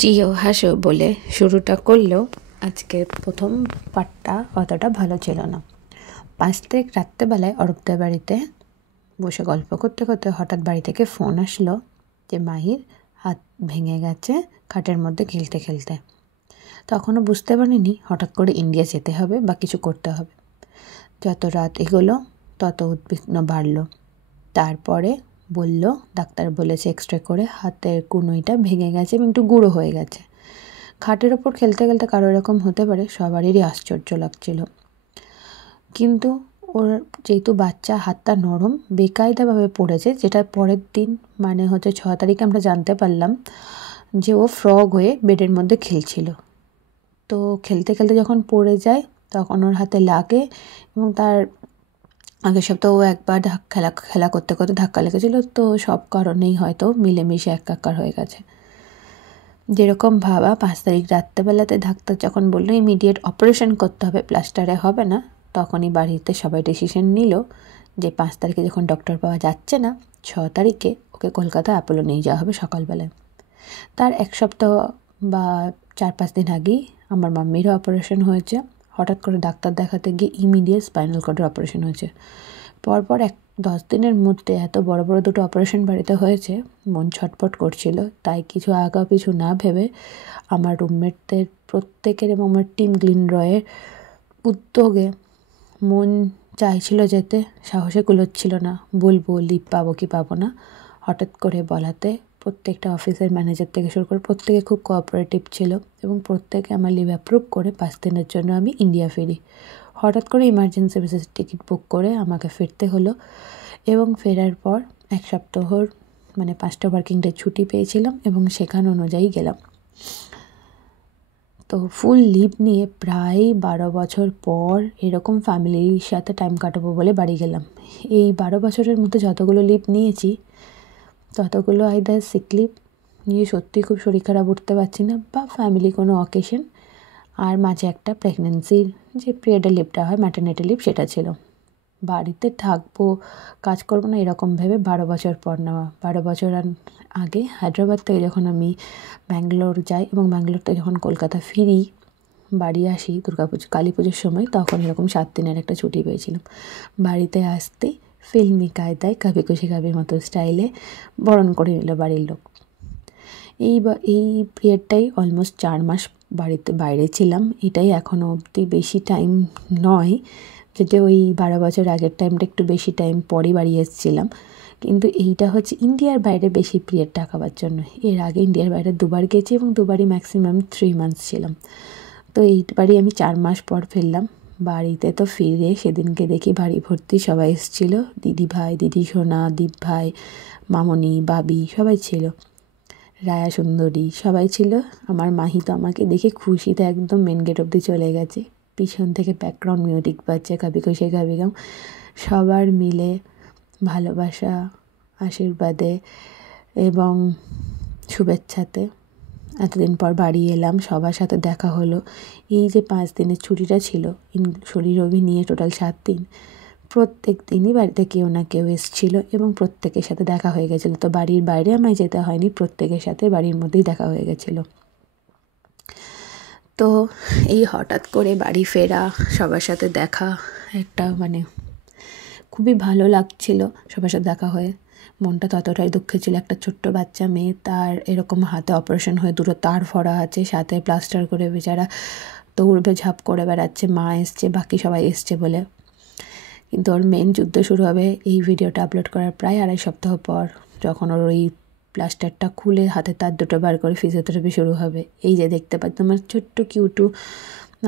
জিও হাসো বলে শুরুটা করলেও আজকের প্রথম পার্টটা অতটা ভালো ছিল না। 5 তারিখ রাত্রেবেলায় অরূপদের বাড়িতে বসে গল্প করতে করতে হঠাৎ বাড়ি থেকে ফোন আসলো যে মাহির হাত ভেঙে গেছে খাটের মধ্যে খেলতে খেলতে। তখনও বুঝতে পারিনি হঠাৎ করে ইন্ডিয়া যেতে হবে বা কিছু করতে হবে। যত রাত এগোলো তত উদ্বিগ্ন বাড়ল। তারপরে বলল ডাক্তার বলেছে এক্সরে করে হাতের কনুইটা ভেঙে গেছে এবং একটু গুঁড়ো হয়ে গেছে। খাটের ওপর খেলতে খেলতে কারো এরকম হতে পারে সবারই আশ্চর্য লাগছিল, কিন্তু ওর যেহেতু বাচ্চা হাতটা নরম বেকায়দাভাবে পড়েছে, যেটা পরের দিন মানে হচ্ছে 6 তারিখে আমরা জানতে পারলাম যে ও ফ্রগ হয়ে বেডের মধ্যে খেলছিল। তো খেলতে খেলতে যখন পড়ে যায় তখন ওর হাতে লাগে এবং তার আগের সপ্তাহ ও একবার খেলা করতে করতে ধাক্কা লেগেছিলো। তো সব কারণেই হয়তো মিলেমিশে একাকার হয়ে গেছে। যেরকম ভাবা 5 তারিখ রাত্রেবেলাতে ডাক্তার যখন বললো ইমিডিয়েট অপারেশন করতে হবে, প্লাস্টারে হবে না, তখনই বাড়িতে সবাই ডিসিশন নিল যে 5 তারিখে যখন ডক্টর পাওয়া যাচ্ছে না 6 তারিখে ওকে কলকাতা অ্যাপোলো নিয়ে যাওয়া হবে সকালবেলায়। তার 1 সপ্তাহ বা 4-5 দিন আগেই আমার মাম্মিরও অপারেশন হয়েছে। হঠাৎ করে ডাক্তার দেখাতে গিয়ে ইমিডিয়েট স্পাইনাল কর্ডের অপারেশন হয়েছে। পরপর 10 দিনের মধ্যে এত বড় বড় দুটো অপারেশন বাড়িতে হয়েছে, মন ছটফট করছিল। তাই কিছু আগা পিছু না ভেবে আমার রুমমেটদের প্রত্যেকের এবং আমার টিম গ্লিনরয়ের উদ্যোগে মন চাইছিল যেতে, সাহসে কুলোচ্ছিল না। বলবো লিভ পাবো কি পাবো না, হঠাৎ করে বলাতে প্রত্যেকটা অফিসের ম্যানেজার থেকে শুরু করে প্রত্যেকে খুব কোঅপারেটিভ ছিল এবং প্রত্যেকে আমার লিভ অ্যাপ্রুভ করে 5 দিনের জন্য আমি ইন্ডিয়া ফিরি। হঠাৎ করে ইমার্জেন্সি বেসিস টিকিট বুক করে আমাকে ফিরতে হলো এবং ফেরার পর 1 সপ্তাহর মানে 5টা ওয়ার্কিং ডে ছুটি পেয়েছিলাম এবং সেখান অনুযায়ী গেলাম। তো ফুল লিভ নিয়ে প্রায় 12 বছর পর এরকম ফ্যামিলির সাথে টাইম কাটাবো বলে বাড়ি গেলাম। এই 12 বছরের মধ্যে যতগুলো লিভ নিয়েছি ততগুলো আইদার সিক লিভ নিয়ে সত্যি খুব শরীর খারাপ উঠতে পারছি না, বা ফ্যামিলি কোনো অকেশন, আর মাঝে একটা প্রেগনেন্সির যে পিরিয়ডের লিভটা হয় ম্যাটারনিটি লিভ সেটা ছিল। বাড়িতে থাকবো কাজ করবো না এরকম ভেবে 12 বছর পর নেওয়া। 12 বছর আগে হায়দ্রাবাদ থেকে যখন আমি ব্যাঙ্গালোর যাই এবং ব্যাঙ্গালোর থেকে যখন কলকাতা ফিরি বাড়ি আসি দুর্গাপুজো কালী পুজোর সময়, তখন এরকম 7 দিনের একটা ছুটি পেয়েছিলাম। বাড়িতে আসতে ফিল্মি কায়দায় কাভি খুশি কাভির মতো স্টাইলে বরণ করে নিল বাড়ির লোক। এই পিরিয়ডটাই অলমোস্ট 4 মাস বাড়িতে বাইরে ছিলাম। এটাই এখনও অবধি বেশি টাইম নয়, যেটা ওই 12 বছর আগের টাইমটা একটু বেশি টাইম পরে বাড়ি এসেছিলাম, কিন্তু এইটা হচ্ছে ইন্ডিয়ার বাইরে বেশি পিরিয়ড টাকাবার জন্য। এর আগে ইন্ডিয়ার বাইরে 2বার গেছি এবং 2বারই ম্যাক্সিমাম 3 মান্থস ছিলাম। তো এইবারই আমি 4 মাস পর ফিরলাম বাড়িতে। তো ফিরে সেদিনকে দেখি বাড়ি ভর্তি সবাই এসেছিলো, দিদি ভাই, দিদি সোনা, দীপ ভাই, মামনি, বাবি সবাই ছিল, রায়া সুন্দরী সবাই ছিল। আমার মাহি তো আমাকে দেখে খুশিতে একদম মেন গেট অবধি চলে গেছে। পিছন থেকে ব্যাকগ্রাউন্ড মিউজিক বাজছে কাভি খুশি কাভি গাম। সবার মিলে ভালোবাসা, আশীর্বাদে এবং শুভেচ্ছাতে এতদিন পর বাড়ি এলাম, সবার সাথে দেখা হলো। এই যে 5 দিনের ছুটিটা ছিল শনি রবি নিয়ে টোটাল 7 দিন, প্রত্যেক দিনই বাড়িতে কেউ না কেউ এসেছিলো এবং প্রত্যেকের সাথে দেখা হয়ে গেছিলো। তো বাড়ির বাইরে আমায় যেতে হয়নি, প্রত্যেকের সাথে বাড়ির মধ্যেই দেখা হয়ে গেছিলো। তো এই হঠাৎ করে বাড়ি ফেরা, সবার সাথে দেখা, একটা মানে খুবই ভালো লাগছিল সবার সাথে দেখা হয়ে। মনটা ততটাই দুঃখে ছিল, একটা ছোট্ট বাচ্চা মেয়ে, তার এরকম হাতে অপারেশন হয়ে দুটো তার ফড়া আছে, সাথে প্লাস্টার করে বেচারা দৌড়বে ঝাঁপ করে বেড়াচ্ছে। মা এসছে, বাকি সবাই এসছে বলে, কিন্তু ওর মেন যুদ্ধ শুরু হবে এই ভিডিওটা আপলোড করার প্রায় 2.5 সপ্তাহ পর, যখন ওর ওই প্লাস্টারটা খুলে হাতে তার দুটো বার করে ফিজিওথেরাপি শুরু হবে। এই যে দেখতে পাচ্ছি আমার ছোট্ট কিউটু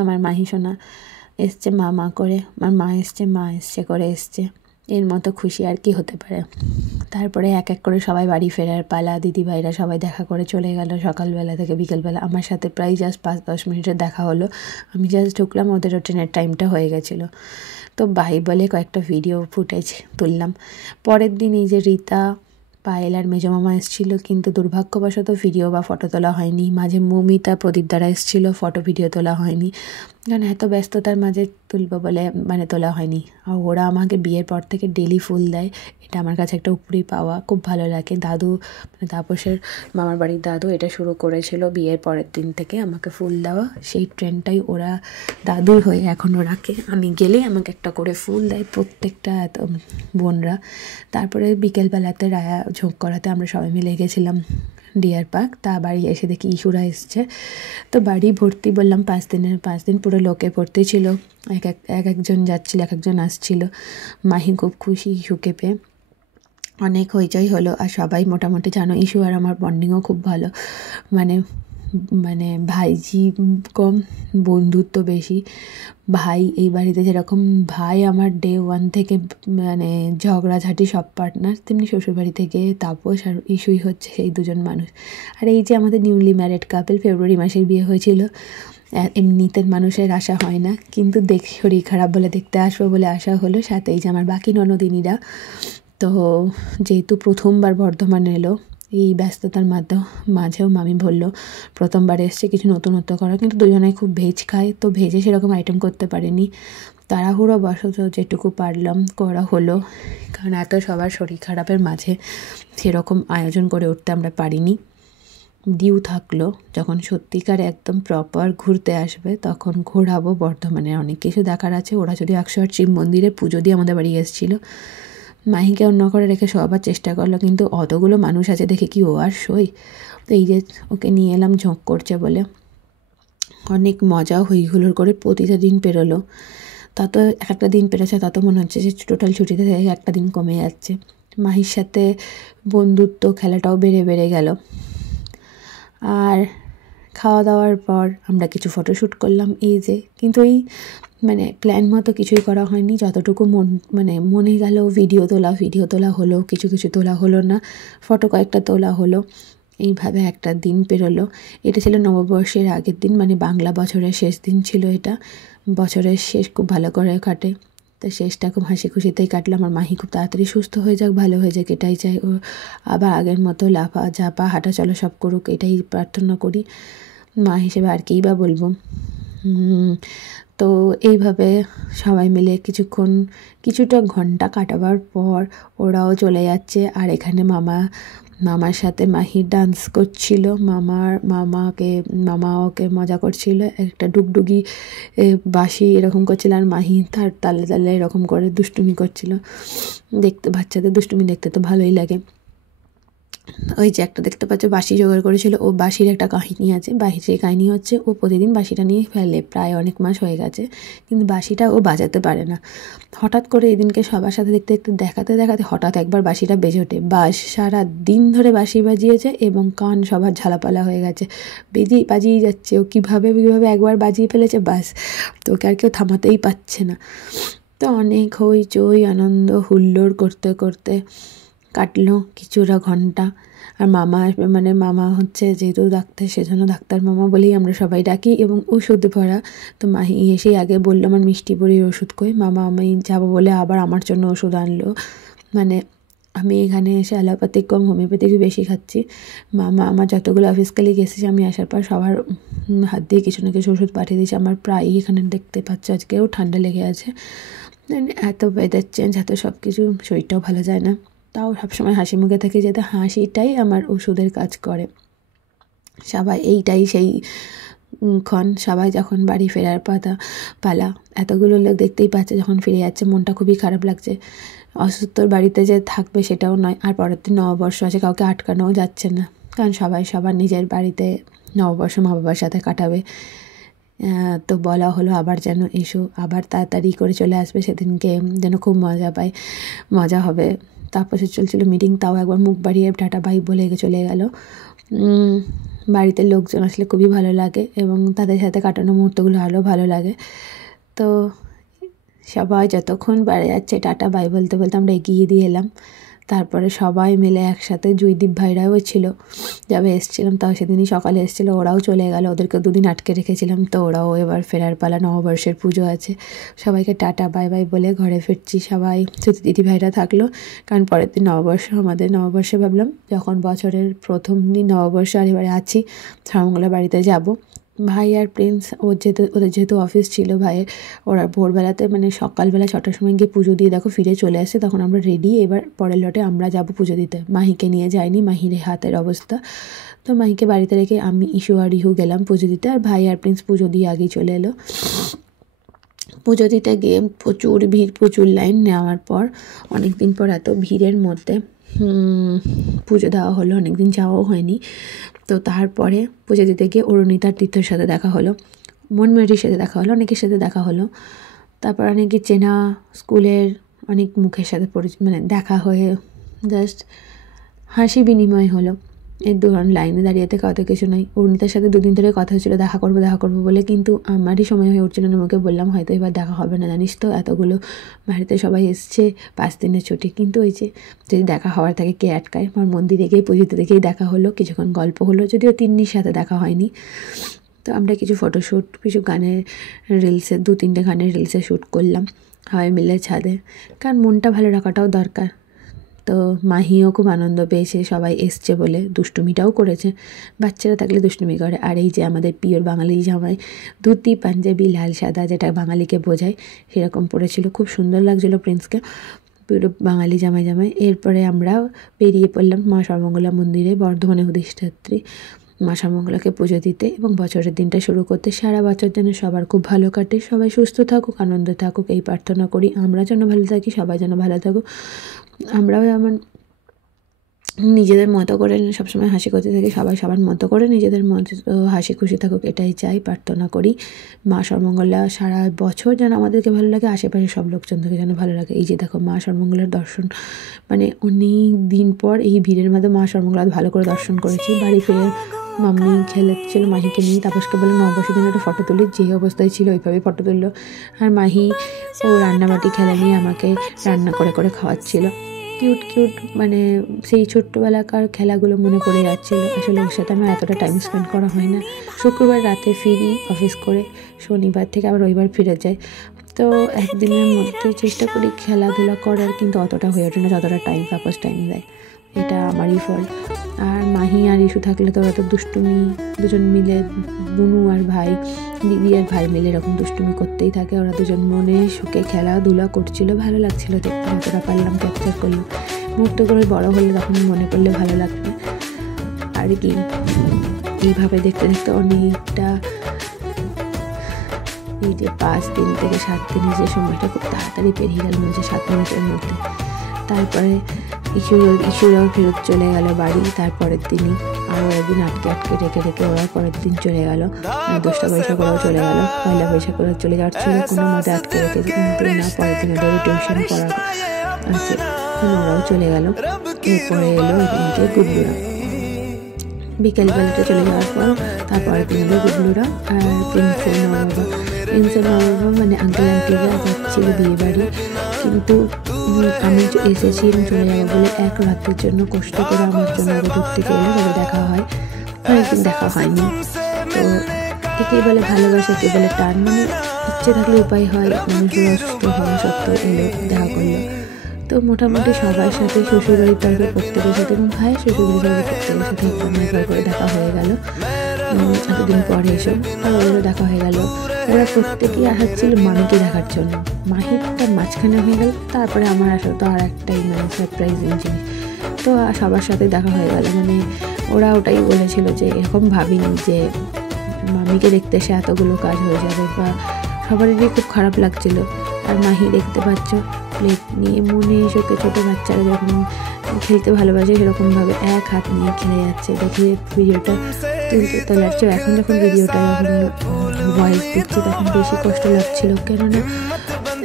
আমার মাহি সোনা এসছে মা করে, আমার মা এসছে করে এসছে, এর মতো খুশি আর কি হতে পারে। তারপরে এক এক করে সবাই বাড়ি ফেরার পালা, দিদিভাইরা সবাই দেখা করে চলে গেল সকালবেলা থেকে বিকেলবেলা। আমার সাথে প্রায় জাস্ট 5-10 মিনিটের দেখা হলো। আমি জাস্ট ঢুকলাম, ওদেরও ট্রেনের টাইমটা হয়ে গেছিলো। তো ভাই বলে কয়েকটা ভিডিও ফুটেজ তুললাম। পরের দিন এই যে রীতা, পায়েল আর মেজো মামা এসেছিলো, কিন্তু দুর্ভাগ্যবশত ভিডিও বা ফটো তোলা হয়নি। মাঝে মৌমিতা, প্রদীপ দ্বারা এসেছিলো, ফটো ভিডিও তোলা হয়নি। কারণ এত ব্যস্ততার মাঝে তুলবো বলে মানে তোলা হয়নি। আর ওরা আমাকে বিয়ের পর থেকে ডেলি ফুল দেয়, এটা আমার কাছে একটা উপরি পাওয়া, খুব ভালো লাগে। দাদু মানে তাপসের মামার বাড়ির দাদু এটা শুরু করেছিল বিয়ের পরের দিন থেকে আমাকে ফুল দেওয়া, সেই ট্রেন্ডটাই ওরা দাদুর হয়ে এখনও রাখে। আমি গেলেই আমাকে একটা করে ফুল দেয় প্রত্যেকটা এত বোনরা। তারপরে বিকেলবেলাতে রায়া ঝোঁক করাতে আমরা সবাই মিলে গেছিলাম ডিয়ার পার্ক। তা বাড়ি এসে দেখি ইস্যুরা এসছে, তো বাড়ি ভর্তি, বললাম 5 দিন পুরো লোকে ভর্তি ছিল। একজন যাচ্ছিল, এক একজন আসছিল। মাহি খুব খুশি ইস্যুকে পেয়ে, অনেক হইচই হলো। আর সবাই মোটামুটি জানো ইস্যু আর আমার বন্ডিংও খুব ভালো, মানে মানে ভাইজি কম বন্ধুত্ব বেশি। ভাই এই বাড়িতে যেরকম ভাই আমার ডে 1 থেকে মানে ঝগড়াঝাটি সব পার্টনার, তেমনি শ্বশুরবাড়ি থেকে তাপস আর ইস্যুই হচ্ছে সেই দুজন মানুষ। আর এই যে আমাদের নিউলি ম্যারিড কাপল, ফেব্রুয়ারি মাসে বিয়ে হয়েছিল। এমনিতে মানুষের আশা হয় না, কিন্তু শরীর খারাপ বলে দেখতে আসবো বলে আশা হলো। সাথে এই যে আমার বাকি ননদিনীরা, তো যেহেতু প্রথমবার বর্ধমানে এলো, এই ব্যস্ততার মাঝেও মামি বললো প্রথমবার এসছে কিছু নতুনত্ব করা, কিন্তু দুজনে খুব ভেজ খায়, তো ভেজে সেরকম আইটেম করতে পারিনি। তাড়াহুড়ো বশত যেটুকু পারলাম করা হলো, কারণ এত সবার শরীর খারাপের মাঝে সেরকম আয়োজন করে উঠতে আমরা পারিনি। ডিউ থাকলো যখন সত্যিকার একদম প্রপার ঘুরতে আসবে তখন ঘোরাবো। বর্ধমানে অনেক কিছু দেখার আছে। ওরা যদি 108 শিব মন্দিরে পুজো দিয়ে আমাদের বাড়ি এসেছিলো, মাহিকে অন্য করে রেখে শোয়াবার চেষ্টা করলো, কিন্তু অতগুলো মানুষ আছে দেখে কি ও আর সই। তো এই যে ওকে নিয়ে এলাম ঝোঁক করছে বলে, অনেক মজা হইহুল্লোড় করে প্রতিটা দিন পেরোলো। তত একটা দিন পেরোচ্ছে তত মনে হচ্ছে যে টোটাল ছুটিতে থেকে একটা দিন কমে যাচ্ছে। মাহির সাথে বন্ধুত্ব খেলাটাও বেড়ে গেল। আর খাওয়া দাওয়ার পর আমরা কিছু ফটোশ্যুট করলাম এই যে, কিন্তু এই মানে প্ল্যান মতো কিছুই করা হয়নি। যতটুকু মনে গেল ভিডিও তোলা হলো, কিছু তোলা হলো না, ফটো কয়েকটা তোলা হলো। এইভাবে একটা দিন পেরোলো। এটা ছিল নববর্ষের আগের দিন, মানে বাংলা বছরের শেষ দিন ছিল এটা। বছরের শেষ খুব ভালো করে কাটে, তো শেষটা খুব হাসি খুশিতেই কাটলো। আমার মাহি খুব তাড়াতাড়ি সুস্থ হয়ে যাক, ভালো হয়ে যাক, এটাই চাই। ও আবার আগের মতো লাফা ঝাপা হাঁটা চলা সব করুক, এটাই প্রার্থনা করি। মা হিসেবে আর কিই বা বলবো। তো এইভাবে সবাই মিলে কিছুটা ঘন্টা কাটাবার পর ওরাও চলে যাচ্ছে। আর এখানে মামার সাথে মাহি ডান্স করছিল। মামা ওকে মজা করছিল, একটা ডুগডুগি বাঁশি এরকম করছিল, আর মাহি তার তালে তালে এরকম করে দুষ্টুমি করছিল। বাচ্চাদের দুষ্টুমি দেখতে তো ভালোই লাগে। ওই যে একটা দেখতে পাচ্ছ বাঁশি জোগাড় করেছিল, ও বাঁশির একটা কাহিনী আছে। বাঁশির কাহিনী হচ্ছে ও প্রতিদিন বাঁশিটা নিয়ে ফেলে, প্রায় অনেক মাস হয়ে গেছে, কিন্তু বাঁশিটা ও বাজাতে পারে না। হঠাৎ করে এদিনকে সবার সাথে দেখাতে হঠাৎ একবার বাঁশিটা বেজে ওঠে। সারা দিন ধরে বাঁশি বাজিয়েছে এবং কান সবার ঝালাপালা হয়ে গেছে, বাজিয়ে যাচ্ছে। ও কীভাবে একবার বাজিয়ে ফেলেছে, বাস, তো ওকে আর কেউ থামাতেই পারছে না। তো অনেক হইচই আনন্দ হুল্লোড় করতে করতে কাটলো কিছুটা ঘন্টা। আর মামা হচ্ছে যেহেতু ডাক্তার, সেজন্য ডাক্তার মামা বলেই আমরা সবাই ডাকি, এবং ওষুধ ভরা। তো মাহি এসেই আগে বললো আমার মিষ্টি বড়ির ওষুধ কই। মামা আমি যাবো বলে আবার আমার জন্য ওষুধ আনলো। মানে আমি এখানে এসে অ্যালোপ্যাথিক কম হোমিওপ্যাথিকই বেশি খাচ্ছি। মামা আমার যতগুলো অফিস কালিগ এসেছে আমি আসার পর সবার হাত দিয়ে কিছু না কিছু ওষুধ পাঠিয়ে দিয়েছি। আমার প্রায়ই এখানে দেখতে পাচ্ছ আজকেও ঠান্ডা লেগে আছে। এত ওয়েদার চেঞ্জ, এত সব কিছু, শরীরটাও ভালো যায় না। তাও সবসময় হাসি মুখে থাকে, যাতে হাসিটাই আমার ওষুধের কাজ করে। সবাই এইটাই সেই সবাই যখন বাড়ি ফেরার পালা, এতগুলো লোক দেখতেই পাচ্ছে যখন ফিরে যাচ্ছে, মনটা খুবই খারাপ লাগছে। অসুস্থর বাড়িতে যে থাকবে সেটাও নয়, আর পরের দিন নববর্ষ আছে, কাউকে আটকানোও যাচ্ছে না, কারণ সবাই সবার নিজের বাড়িতে নববর্ষ মা বাবার সাথে কাটাবে। তো বলা হলো আবার যেন এসো, আবার তাড়াতাড়ি করে চলে আসবে, সেদিনকে যেন খুব মজা হবে। তারপর চলছিল মিটিং, তাও একবার মুখ বাড়িয়ে টাটা বাই বলে চলে গেল। বাড়িতে লোকজন আসলে খুবই ভালো লাগে এবং তাদের সাথে কাটানো মুহূর্তগুলো আরও ভালো লাগে। তো সবাই যতক্ষণ বাড়ি যাচ্ছে টাটা বাই বলতে বলতে আমরা এগিয়ে দিয়ে এলাম। তারপরে সবাই মিলে একসাথে জয়দীপ ভাইরাও ছিল, যাবে এসেছিলাম, তাও সেদিনই সকালে এসেছিলো, ওরাও চলে গেল, ওদেরকে 2 দিন আটকে রেখেছিলাম, তো ওরাও এবার ফেরার পালা, নববর্ষের পুজো আছে। সবাইকে টাটা বাই বাই বলে ঘরে ফিরছি সবাই, শুধু দিদি ভাইরা থাকলো, কারণ পরের দিন নববর্ষ। আমাদের নববর্ষে ভাবলাম যখন বছরের প্রথম দিন নববর্ষ আর এবারে আছি, শ্রাবণগুলো বাড়িতে যাব, ভাই আর প্রিন্স ওদের যেহেতু অফিস ছিল ভাইয়ের, ওরা ভোরবেলাতে মানে সকালবেলা 6টার সময় গিয়ে পুজো দিয়ে দেখো ফিরে চলে আসে। তখন আমরা রেডি, এবার পরের লটে আমরা যাব পুজো দিতে। মাহিকে নিয়ে যাইনি, মাহির হাতের অবস্থা। তো মাহিকে বাড়িতে রেখে আমি, ইস্যু আর ইহু গেলাম পুজো দিতে, আর ভাই আর প্রিন্স পুজো দিয়ে আগেই চলে এলো। পুজো দিতে গিয়ে প্রচুর ভিড়, প্রচুর লাইন। নেওয়ার পর অনেক দিন পর এত ভিড়ের মধ্যে পুজো দেওয়া হলো, অনেক দিন যাওয়াও হয়নি। তো তারপরে পুজো দিতে গিয়ে অরুণিতার তীর্থর সাথে দেখা হলো, মনমেরির সাথে দেখা হলো, অনেকের সাথে দেখা হলো। তারপর অনেকে চেনা স্কুলের অনেক মুখের সাথে মানে দেখা হয়ে জাস্ট হাসি বিনিময় হলো। এর দৌড়ান লাইনে দাঁড়িয়ে থেকে অত কিছু নয়। অরুণিতার সাথে 2 দিন ধরে কথা হচ্ছিলো দেখা করবো বলে, কিন্তু আমারই সময় হয়ে উঠছিল না। আমাকে বললাম হয়তো এবার দেখা হবে না, জানিস তো এতগুলো বাড়িতে সবাই এসছে, 5 দিনের ছুটি। কিন্তু ওই যে যদি দেখা হওয়ার থাকে কে আটকায়। আমার মন্দিরে গিয়ে পুজোতে দেখেই দেখা হলো, কিছুক্ষণ গল্প হলো, যদিও তিন্নির সাথে দেখা হয়নি। তো আমরা কিছু ফটোশ্যুট, কিছু গানের রিলসের 2-3টে গানের রিলসে শ্যুট করলাম সবাই মিলে ছাদে, কারণ মনটা ভালো রাখাটাও দরকার। তো মাহিও খুব আনন্দ পেয়েছে সবাই এসছে বলে, দুষ্টুমিটাও করেছে। বাচ্চারা থাকলে দুষ্টুমি করে। আর এই যে আমাদের পিওর বাঙালি জামাই, ধুতি পাঞ্জাবি লাল সাদা, যেটা বাঙালিকে বোঝায় সেরকম পরেছিল, খুব সুন্দর লাগছিলো প্রিন্সকে, পুরো বাঙালি জামাই। এরপরে আমরা বেরিয়ে পড়লাম মা সর্বমঙ্গলা মন্দিরে, বর্ধমানে অধিষ্ঠাত্রী মা সর্বমঙ্গলাকে পুজো দিতে এবং বছরের দিনটা শুরু করতে। সারা বছর যেন সবার খুব ভালো কাটে, সবাই সুস্থ থাকুক, আনন্দে থাকুক, এই প্রার্থনা করি। আমরা যেন ভালো থাকি, সবাই যেন ভালো থাকুক। আমরাও যেমন নিজেদের মতো করে সবসময় হাসি খুশি থাকি, সবাই সবার মতো করে নিজেদের মতো হাসি খুশি থাকুক, এটাই চাই, প্রার্থনা করি। মা সর্বমঙ্গলা সারা বছর যেন আমাদেরকে ভালো লাগে, আশেপাশে সব লোকজন থেকে যেন ভালো লাগে। এই যে দেখো মা সর্বমঙ্গলার দর্শন, মানে অনেক দিন পর এই ভিড়ের মধ্যে মা সর্বমঙ্গলা ভালো করে দর্শন করেছি। বাড়ি ফিরে মাম্মি খেলেছিল মাহিকে নিয়ে, তাপসকে বলে নববর্ষের দিন একটা ফটো তুলি, যে অবস্থায় ছিল ওইভাবেই ফটো তুললো। আর মাহি ও রান্নাবাটি খেলা নিয়ে আমাকে রান্না করে করে খাওয়াচ্ছিল। কিউট মানে সেই ছোট্টবেলাকার খেলাগুলো মনে পড়ে যাচ্ছিলো। আসলে ওর সাথে আমার এতটা টাইম স্পেন্ড করা হয় না। শুক্রবার রাতে ফিরি অফিস করে, শনিবার থেকে আবার রবিবার ফিরে যাই। তো একদিনের মধ্যে চেষ্টা করি খেলাধুলা করার, কিন্তু অতটা হয়ে ওঠে না যতটা তাপস টাইম দেয়। এটা আমারই ফল। আর মাহি আর ইস্যু থাকলে তো ওরা তো দুষ্টুমি, দুজন মিলে, বুনু আর ভাই, দিদি আর ভাই মিলে এরকম দুষ্টুমি করতেই থাকে। ওরা দুজন মনে সুখে খেলাধুলা করছিল, ভালো লাগছিল দেখতে। যতটা পারলাম ক্যাপচার করলাম। মুক্ত করে বড় হলে তখন মনে করলে ভালো লাগবে। আর কি এইভাবে দেখতে দেখতে অনেকটা, এই যে 5 দিন থেকে 7 দিনের যে সময়টা খুব তাড়াতাড়ি পেরিয়ে গেল, মনে হচ্ছে 7 মিনিটের মধ্যে। তারপরে ইস্যুরাও ফেরত চলে গেল বাড়ি। তারপরের দিনই আরও একদিন আটকে রেখে ওরা পরের দিন চলে গেল। 10টা বৈশাখ ওরাও চলে গেল। 1লা বৈশাখ ওরা চলে যাওয়ার ছিল, কোনো মতে আটকে রেখেছে, কিন্তু না, পরের দিন ওদেরও টিউশন পড়া আছে, ওরাও চলে গেল। এরপরে এলো এদিনকে গুডলুরা। বিকেলবেলাটা চলে যাওয়ার পর তারপরের দিন এলো গুডলুরা আর প্রিন্সের মা-বাবা। মানে আঙ্কেল আন্টিরা যাচ্ছিল বিয়ে বাড়ি, কিন্তু আমি এসেছি এবং চলে যাবো বলে 1 রাতের জন্য কষ্ট করে আমার জন্য আরও দূর থেকে এলো, যাতে দেখা হয়। অনেকদিন দেখা হয়নি। তো একেই বলে ভালোবাসা, একে বলে টান। মানে ইচ্ছে থাকলে উপায় হয়, মানুষের অসুস্থ হওয়া সত্ত্বেও এলো, দেখা করলো। তো মোটামুটি সবার সাথে, শ্বশুরবাড়ির তরফে প্রত্যেকের সাথে এবং ভাইয়ের শ্বশুরবাড়ির তরফে প্রত্যেকের সাথে একবার করে দেখা হয়ে গেল এতদিন পরে এসে। আর ওদেরও দেখা হয়ে গেল। ওরা প্রত্যেকেই আসাচ্ছিল মামিকে দেখার জন্য। মাহিরটা মাঝখানে হয়ে গেল, তারপরে আমার আসা তো আর একটাই মানে সারপ্রাইজিং জিনিস। তো সবার সাথে দেখা হয়ে গেল। মানে ওরা ওটাই বলেছিল যে এরকম ভাবিনি যে মামিকে দেখতে এসে এতগুলো কাজ হয়ে যাবে, বা সবারই খুব খারাপ লাগছিল। আর মাহি দেখতে পাচ্ছ প্লেট নিয়ে মনে শোকে, ছোটো বাচ্চারা যখন খেলতে ভালোবাসে সেরকমভাবে 1 হাত নিয়ে খেলে যাচ্ছে। দেখে ভিডিওটা তুলতে তো লাগছে। এখন যখন ভিডিওটা ভয়েস দিচ্ছে তখন বেশি কষ্ট লাগছিল, কেননা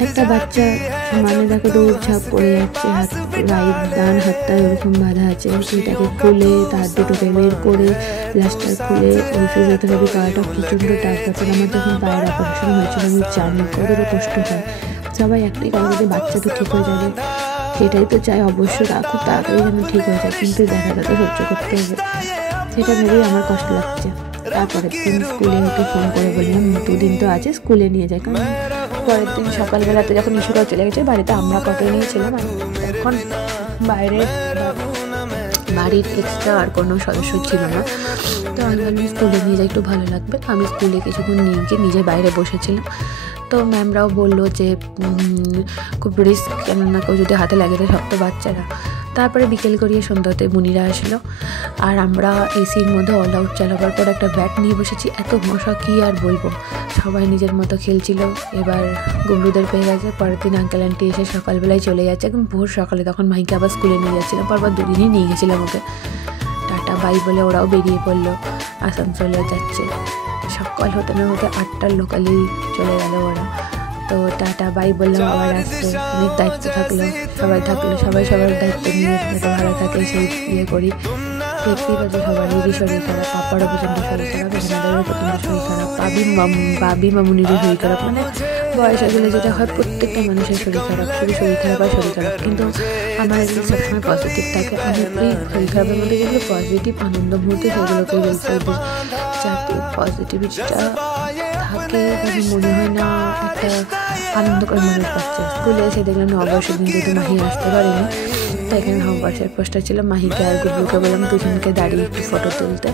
একটা বাচ্চা মানে দেখো দৌড়ঝাঁপ করে যাচ্ছে, ডান হাতটা ওরকম বাঁধা আছে, সেটাকে খুলে তার দুটোকে বের করে প্লাস্টার খুলে ওই ফিজিওথেরাপি করাটা প্রচণ্ড টাফ ব্যাপার। আমার যখন পায়ের অপারেশন হয়েছিল আমি জানি কতটা কষ্ট হয়। সবাই একটাই কথা যে বাচ্চা তো ঠিক হয়ে যাবে, সেটাই তো চাই অবশ্যই, খুব তাড়াতাড়ি যেন ঠিক হয়ে যায়, কিন্তু দেখাটা তো সহ্য করতে হবে, সেটা ভেবেই আমার কষ্ট লাগছে। তারপরের দিন স্কুলে ওকে ফোন করে বললাম 2 দিন তো আছে, স্কুলে নিয়ে যায়। কারণ পরের দিন সকালবেলাতে যখন ইস্যুরাও চলে গেছে, বাড়িতে আমরা কতই নিয়েছিলাম, এখন বাইরে বাড়ির এক্সট্রা আর কোনো সদস্য ছিল না। তো আমি বললাম স্কুলে নিয়ে যাই, একটু ভালো লাগবে। আমি স্কুলে কিছুক্ষণ নিয়ে গিয়ে নিজে বাইরে বসেছিলাম। তো ম্যামরাও বললো যে খুব রিস্ক, কেননা কেউ যদি হাতে লাগে তো সব তো বাচ্চারা। তারপরে বিকেল করিয়ে সন্ধ্যাতে মুনিরা আসলো, আর আমরা এসির মধ্যে অল আউট চালাবার পর একটা ব্যাট নিয়ে বসেছি। এত মশা কী আর বলবো, সবাই নিজের মতো খেলছিল। এবার গুবলুদের পেয়ে গেছে। পরের দিন আঙ্কেল আন্টি এসে সকালবেলায় চলে যাচ্ছে, একদম ভোর সকালে। তখন মাহিকে আবার স্কুলে নিয়ে যাচ্ছিলাম, পরপর দুদিনই নিয়ে গেছিলাম ওকে। টাটা বাই বলে ওরাও বেরিয়ে পড়লো, আসানসোলে যাচ্ছে। সকাল হতে না হতে 8টার লোকালেই চলে গেল ওরা। তো টাটা বাই বললাম, আবার আসতে অনেক দায়িত্ব থাকলো, সবাই সবার দায়িত্ব নিয়ে যাতে ভালো থাকে সেই ইয়ে করি। দেখতেই পাচ্ছি সবারই শরীর খারাপ, পাপারও প্রচণ্ড শরীর খারাপ, এনাদেরও প্রচণ্ড শরীর খারাপ, বাবি মামুনিরও শরীর খারাপ। মানে বয়স গেলে যেটা হয় প্রত্যেকটা মানুষের শরীর খারাপ, শুধু শরীর খারাপ আর শরীর খারাপ। কিন্তু আমার একদিন সবসময় পজিটিভ থাকে। আমি এই শরীর খারাপের মধ্যে যেগুলো পজিটিভ আনন্দ মুহূর্তে সেগুলোকেই বলতে হবে, যাতে পজিটিভিটিটা থাকে। আমি মনে হয় না একটা আনন্দ করে মানুষ পাচ্ছে। স্কুলে এসে দেখলাম নববর্ষের দিন যেহেতু মাহি আসতে পারেনি, তো এখানে নববর্ষের পোস্টার ছিল। মাহিকে আর গুবলুকে বললাম দুজনকে দাঁড়িয়ে একটু ফটো তুলতে,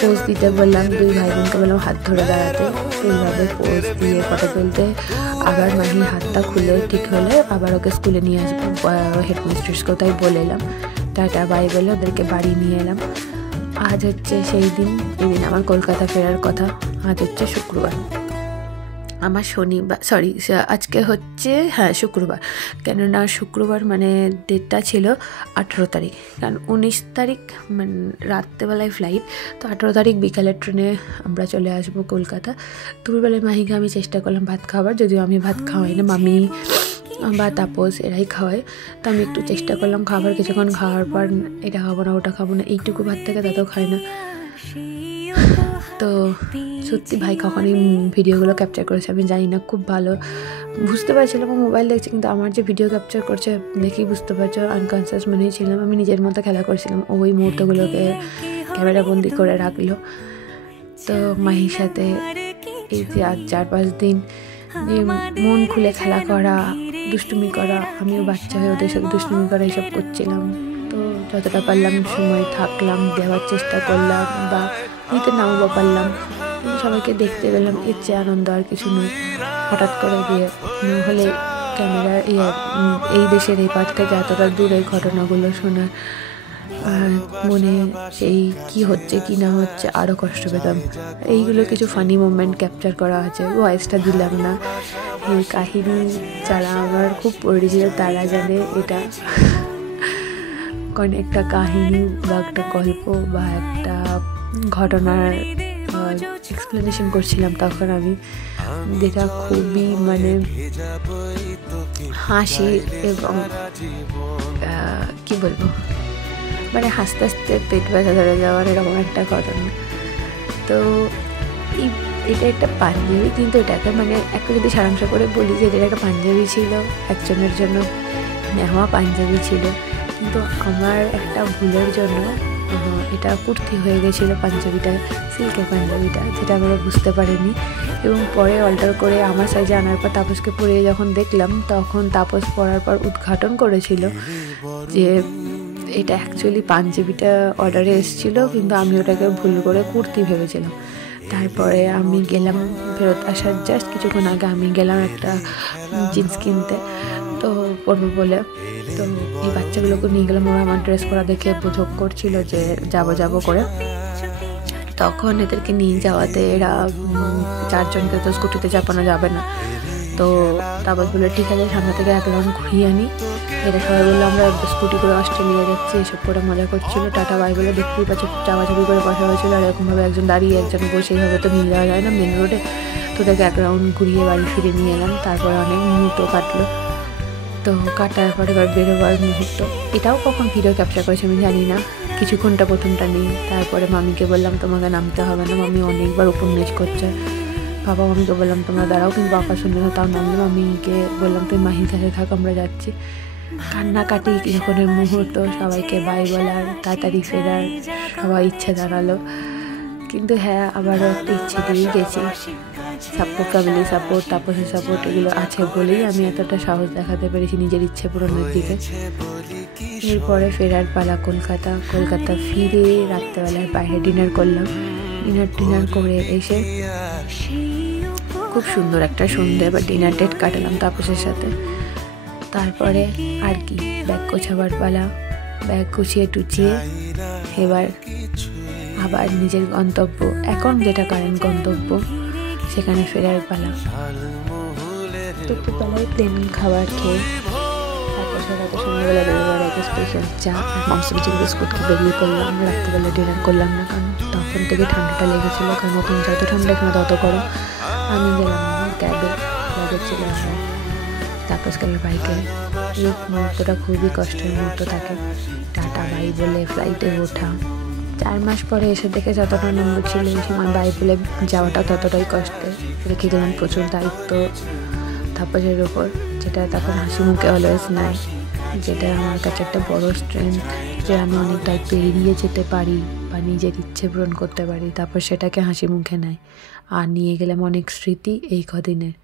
পোজ দিতে বললাম। দুই ভাই বোনকে বললাম হাত ধরে দাঁড়াতে, সেইভাবে পোজ দিয়ে ফটো তুলতে। আবার মাহির হাতটা খুলে ঠিক হলে আবার ওকে স্কুলে নিয়ে আসবো, হেডমিস্ট্রেসকে তাই বলে এলাম। টাটা বাই বলে ওদেরকে বাড়ি নিয়ে এলাম। আজ হচ্ছে সেই দিন, এদিন আমার কলকাতা ফেরার কথা। আজ হচ্ছে শুক্রবার, আমার আজকে হচ্ছে শুক্রবার। কেননা শুক্রবার মানে ডেটটা ছিল 18 তারিখ, কারণ 19 তারিখ মানে রাত্রেবেলায় ফ্লাইট। তো 18 তারিখ বিকালের ট্রেনে আমরা চলে আসবো কলকাতা। দুপুরবেলায় মাহিকে আমি চেষ্টা করলাম ভাত খাওয়ার, যদিও আমি ভাত খাওয়াই না, মামি বা তাপস এরাই খাওয়ায়। তো আমি একটু চেষ্টা করলাম খাবার, কিছুক্ষণ খাওয়ার পর এটা খাবো না ওটা খাবো না, এইটুকু ভাত থেকে তাতেও খায় না। তো সত্যি ভাই কখনই ভিডিওগুলো ক্যাপচার করেছে আমি জানি না, খুব ভালো বুঝতে পারছিলাম ও মোবাইল দেখছে, কিন্তু আমার যে ভিডিও ক্যাপচার করছে দেখেই বুঝতে পারছো আনকনসিয়াস মনেই ছিলাম। আমি নিজের মতো খেলা করছিলাম, ওই মুহূর্তগুলোকে ক্যামেরা বন্দি করে রাখলো। তো মাহির সাথে এই যে আজ 4-5 দিন যে মন খুলে খেলা করা, দুষ্টুমি করা, আমিও বাচ্চা হয়ে ওদের সাথে দুষ্টুমি করা এসব করছিলাম। তো যতটা পারলাম সময় থাকলাম, দেওয়ার চেষ্টা করলাম, বা নিতে নাও বা পারলাম, কিন্তু সবাইকে দেখতে পেলাম, এর চেয়ে আনন্দ আর কিছু নয়। হঠাৎ করে গিয়ে না হলে ক্যামেরার এই দেশের এই পাশ থেকে এতটা দূরের ঘটনাগুলো শোনার আর মনে সেই কি হচ্ছে কি না হচ্ছে আরও কষ্ট পেতাম। এইগুলো কিছু ফানি মোমেন্ট ক্যাপচার করা আছে, ভয়েসটা দিলাম না। এই কাহিনী যারা আমার খুব পরিচিত তারা জানে এটা কারণ একটা কাহিনী বা একটা গল্প বা একটা ঘটনার এক্সপ্লেনেশন করছিলাম তখন আমি, যেটা খুবই মানে হাসি এবং কি বলবো মানে হাসতে হাসতে পেট ব্যথা ধরে যাওয়ার এরকম একটা ঘটনা। তো এটা একটা পাঞ্জাবি, কিন্তু এটাকে মানে একটা যদি সারাংশ করে বলি যে এটা একটা পাঞ্জাবি ছিল, একজনের জন্য নেওয়া পাঞ্জাবি ছিল, কিন্তু আমার একটা ভুলের জন্য এটা কুর্তি হয়ে গেছিলো পাঞ্জাবিটা, সিল্কের পাঞ্জাবিটা, যেটা আমরা বুঝতে পারিনি। এবং পরে অল্টার করে আমার সাইজে আনার পর তাপসকে পরিয়ে যখন দেখলাম, তখন তাপস পরার পর উদ্ঘাটন করেছিল যে এটা অ্যাকচুয়ালি পাঞ্জাবিটা অর্ডারে এসেছিলো, কিন্তু আমি ওটাকে ভুল করে কুর্তি ভেবেছিলাম। তারপরে আমি গেলাম, ফেরত আসার জাস্ট কিছুক্ষণ আগে আমি গেলাম একটা জিন্স কিনতে, তো পরবো বলে। তো এই বাচ্চাগুলোকে নিয়ে গেলাম, ওরা আমার ড্রেস পরা দেখে বোঝক করছিল যে যাবো করে। তখন এদেরকে নিয়ে যাওয়াতে এরা 4 জনকে তো স্কুটিতে চাপানো যাবে না, তো তারপর বললো ঠিক আছে সামনে থেকে 1 রাউন্ড ঘুরিয়ে আনি। এরা সবাই বললো আমরা স্কুটি করে অস্ট্রেলিয়া যাচ্ছি, এসব করে মজা করছিল। টাটা বাই বলে দেখতেই পাচ্ছি চাপাচাপি করে বসা হয়েছিল, আর এরকমভাবে একজন দাঁড়িয়ে একজন বসে, এইভাবে তো নিয়ে যাওয়া যায় না মেন রোডে। তো তাকে 1 রাউন্ড ঘুরিয়ে বাড়ি ফিরে নিয়ে এলাম। তারপরে অনেক মুহূর্ত কাটলো, তো কাটার পরে এবার বেরোবার মুহূর্ত, এটাও কখন ভিডিও ক্যাপচার করেছে আমি জানি না, কিছুক্ষণটা প্রথমটা নেই। তারপরে মামিকে বললাম তোমাকে নামতে হবে না, মামি অনেকবার উপন্যাস করছে। বাবা মামিকে বললাম তোমরা দাঁড়াও, কিন্তু বাবা শুনলে না, তাও নামলে। মামিকে বললাম তুমি মাহির কাছে থাক, আমরা যাচ্ছি। কান্নাকাটি কিছুক্ষণের মুহূর্ত, সবাইকে বাই বলার, তাড়াতাড়ি ফেরার, সবাই ইচ্ছে জানালো। কিন্তু হ্যাঁ আবারও একটা ইচ্ছে দিয়েই গেছি। সাপোর্ট, ফ্যামিলি সাপোর্ট, তাপসের সাপোর্ট এগুলো আছে বলেই আমি এতটা সাহস দেখাতে পেরেছি নিজের ইচ্ছে পূরণের দিকে। এরপরে ফেরার পালা কলকাতা ফিরে রাত্রেবেলায় বাইরে ডিনার করলাম। ডিনার করে এসে খুব সুন্দর একটা সন্ধ্যে বা ডিনার ডেট কাটালাম তাপসের সাথে। তারপরে আর কি ব্যাগ গোছাবার পালা, ব্যাগ গুছিয়ে টুচিয়ে এবার আবার নিজের গন্তব্য, এখন যেটা কারেন্ট গন্তব্য সেখানে ফেরার পালা। দুপুরবেলায় প্লেন খাবার খেয়ে তারপর রাতে সন্ধ্যাবেলা বেরোবার আগে স্পেশাল চা আর মাংস চিকেন বিস্কুট খেয়ে বেরিয়ে পড়লাম। রাত্রিবেলা ডিনার করলাম না, কারণ তখন থেকে ঠান্ডাটা লেগেছিলো, কারণ নতুন যত ঠান্ডা এখানে তত গরম। আমি গেলাম ক্যাবে, ক্যাবে ছিল আমার তাপস গেল বাইকে। এই মুহূর্তটা খুবই কষ্টের মুহূর্ত থাকে, টাটা বাই বলে ফ্লাইটে ওঠা। 4 মাস পরে এসে দেখে যতটা আনন্দ ছিল এই সময় বাই বলে যাওয়াটা ততটাই কষ্টের। রেখে দিলাম প্রচুর দায়িত্ব তাপসের ওপর, যেটা তখন হাসি মুখে অলওয়েজ নেয়, যেটা আমার কাছে একটা বড় স্ট্রেংথ, যে আমি অনেক দায়িত্ব এড়িয়ে যেতে পারি বা নিজের ইচ্ছে পূরণ করতে পারি। তারপর সেটাকে হাসি মুখে নেয়। আর নিয়ে গেলাম অনেক স্মৃতি এই কদিনের।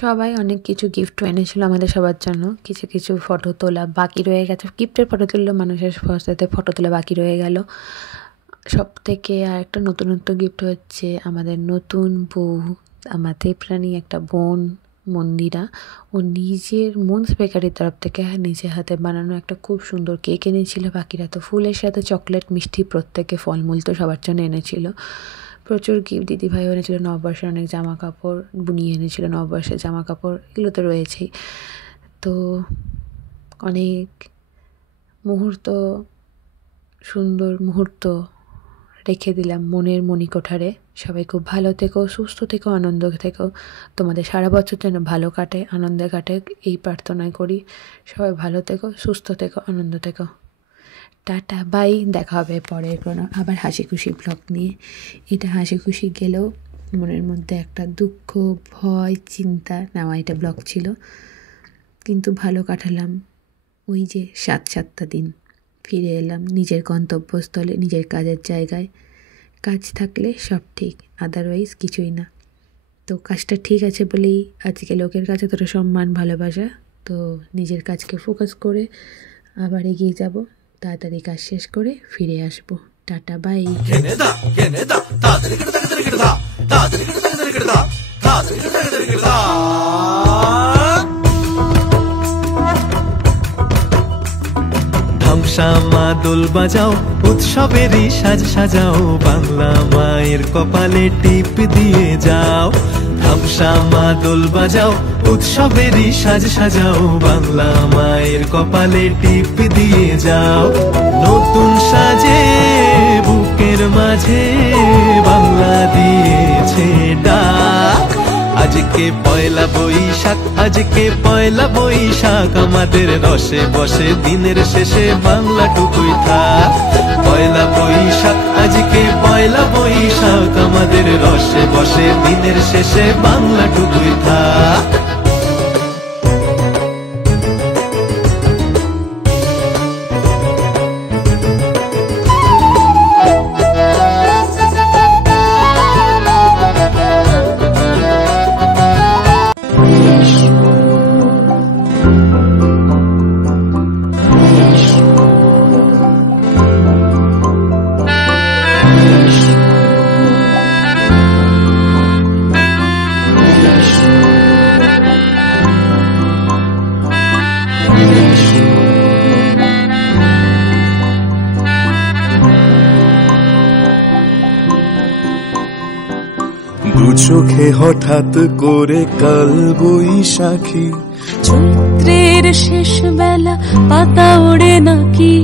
সবাই অনেক কিছু গিফট এনেছিল আমাদের সবার জন্য, কিছু ফটো তোলা বাকি রয়ে গেছে। গিফটের ফটো তুললেও মানুষের সাথে ফটো তোলা বাকি রয়ে গেল। সব থেকে আর একটা নতুনত্ব গিফট হচ্ছে আমাদের নতুন বউ, আমাদের প্রাণী একটা বোন মন্দিরা, ও নিজের মনস বেকারির তরফ থেকে নিজের হাতে বানানো একটা খুব সুন্দর কেক এনেছিল। বাকিরা তো ফুলের সাথে চকলেট মিষ্টি প্রত্যেকে ফলমূল তো সবার জন্য এনেছিল। প্রচুর গিফট দিদিভাইও এনেছিল, নববর্ষের অনেক জামা কাপড় বুনিয়ে এনেছিল, নববর্ষের জামা কাপড় এগুলো তো রয়েছেই। তো অনেক মুহূর্ত, সুন্দর মুহূর্ত রেখে দিলাম মনের মণিকোঠারে। সবাই খুব ভালো থেকো, সুস্থ থেকো, আনন্দ থেকো, তোমাদের সারা বছর যেন ভালো কাটে, আনন্দে কাটে এই প্রার্থনাই করি। সবাই ভালো থেকো, সুস্থ থেকো, আনন্দ থেকো। টাটা বাই, দেখা হবে পরের কোনো আবার হাসি খুশি ব্লগ নিয়ে। এটা হাসি খুশি গেলেও মনের মধ্যে একটা দুঃখ, ভয়, চিন্তা নেওয়া এটা ব্লগ ছিল, কিন্তু ভালো কাটালাম। ওই যে 7টা দিন ফিরে এলাম নিজের গন্তব্যস্থলে, নিজের কাজের জায়গায়। কাজ থাকলে সব ঠিক, আদারওয়াইজ কিছুই না। তো কাজটা ঠিক আছে বলেই আজকে লোকের কাছে তোরা সম্মান, ভালোবাসা। তো নিজের কাজকে ফোকাস করে আবার এগিয়ে যাব, তাড়াতাড়ি কাজ শেষ করে ফিরে আসবো। Tata bye. ধামসামা দোল বাজাও, উৎসবেরই সাজ সাজাও, বাংলা মায়ের কপালে টিপ দিয়ে যাও। ধামসামা দোল বাজাও, উৎসবেরই সাজ সাজাও, বাংলা মায়ের কপালে টিপ দিয়ে যাও। নতুন সাজে বুকের মাঝে বাংলা দিয়েছে ডাক। আজকে পয়লা বৈশাখ, আজকে পয়লা বৈশাখ, আমাদের রসে বসে দিনের শেষে বাংলাটুকুই থাক। পয়লা বৈশাখ, আজকে পয়লা বৈশাখ, আমাদের রসে বসে দিনের শেষে বাংলাটুকুই থাক। দু চোখে হঠাৎ করে কাল বৈশাখী, চৈত্রের শেষ বেলা পাতা ওড়ে নাকি,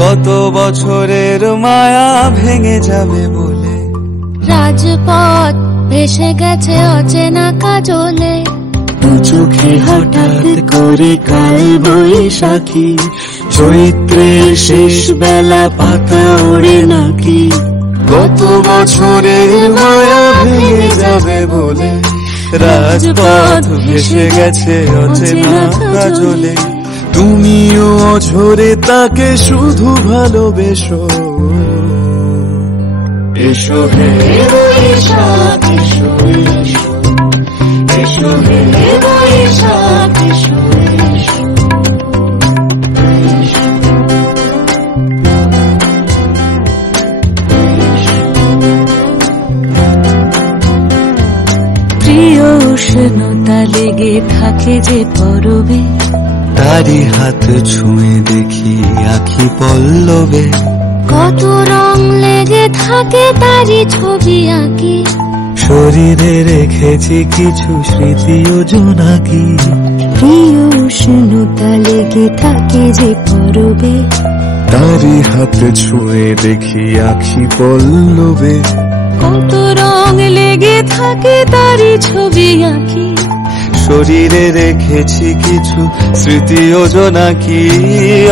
গত বছরের মায়া ভেঙে যাবে বলে রাজপথ ভেসে গেছে অচেনা কাজলে। দু চোখে হঠাৎ করে কাল বৈশাখী, চৈত্রের শেষ বেলা পাতা ওড়ে নাকি, গত বছরের মায়া ভেঙে যাবে বলে রাজপথ ভেসে গেছে অচেনা কাজলে। তুমিও অঝরে তাকে শুধু ভালোবেসো, এসো হে বৈশাখ, এসো এসো, এসো হে বৈশাখ, এসো এসো। লেগে থাকে যে পরবে, তারি হাত ছুঁয়ে দেখি আখি পল্লবে, কত রং লেগে থাকে তারই ছবি আঁকি, শরীরে রেখেছি কিছু স্মৃতি ও জোনাকি, প্রিয় উষ্ণতা লেগে থাকে যে পরবে, তারি হাত ছুঁয়ে দেখি আখি পল্লবে, কত রং লেগে থাকে তারই ছবি আঁকি, শরীরে রেখেছি কিছু স্মৃতি ও জোনাকি,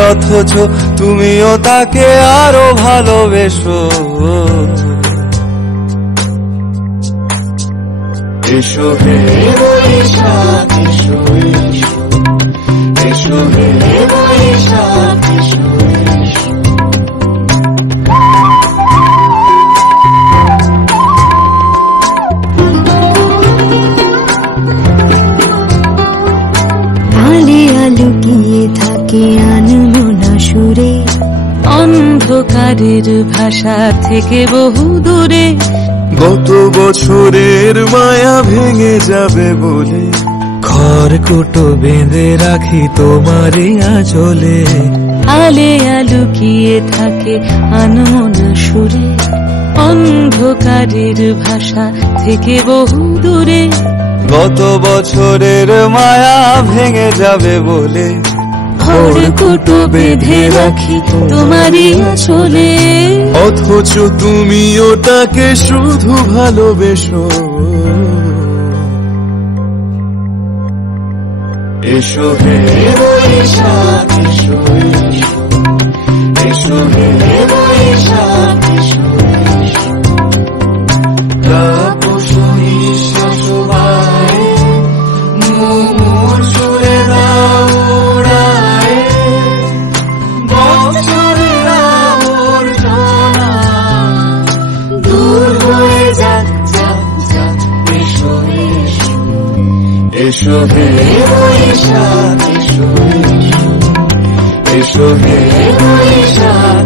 অথচ তুমিও তাকে আরো ভালোবেসো। এসো হে বৈশাখ এসো এসো, এসো হে বৈশাখ এসো এসো। আলে আলুকিয়ে থাকে আনমনা সুরে, অন্ধকারের ভাষা থেকে বহু দূরে, গত বছরের মায়া ভেঙে যাবে বলে, খড়কুটো বেঁধে রাখি তোমারই আঁচলে, আলে আলুকিয়ে থাকে আনমনা সুরে, অন্ধকারের ভাষা থেকে বহু দূরে, গত বছরের মায়া ভেঙে যাবে বলে, খড়কুটো বেঁধে রাখি তোমারই আঁচলে, অথচ তুমিও তাকে শুধু ভালোবেসো। এসো হে বৈশাখ এসো এসো, এসো হে বৈশাখ এসো এসো। তাপসী নিঃশ্বাস বায়ে, মুমুর সুরে দাও উড়ায়ে, বছরের আবর্জনা দূর হয়ে যাক যাক যাক। এসো এসো, এসো হে বৈশাখ এসো এসো, এসো হে বৈশাখ।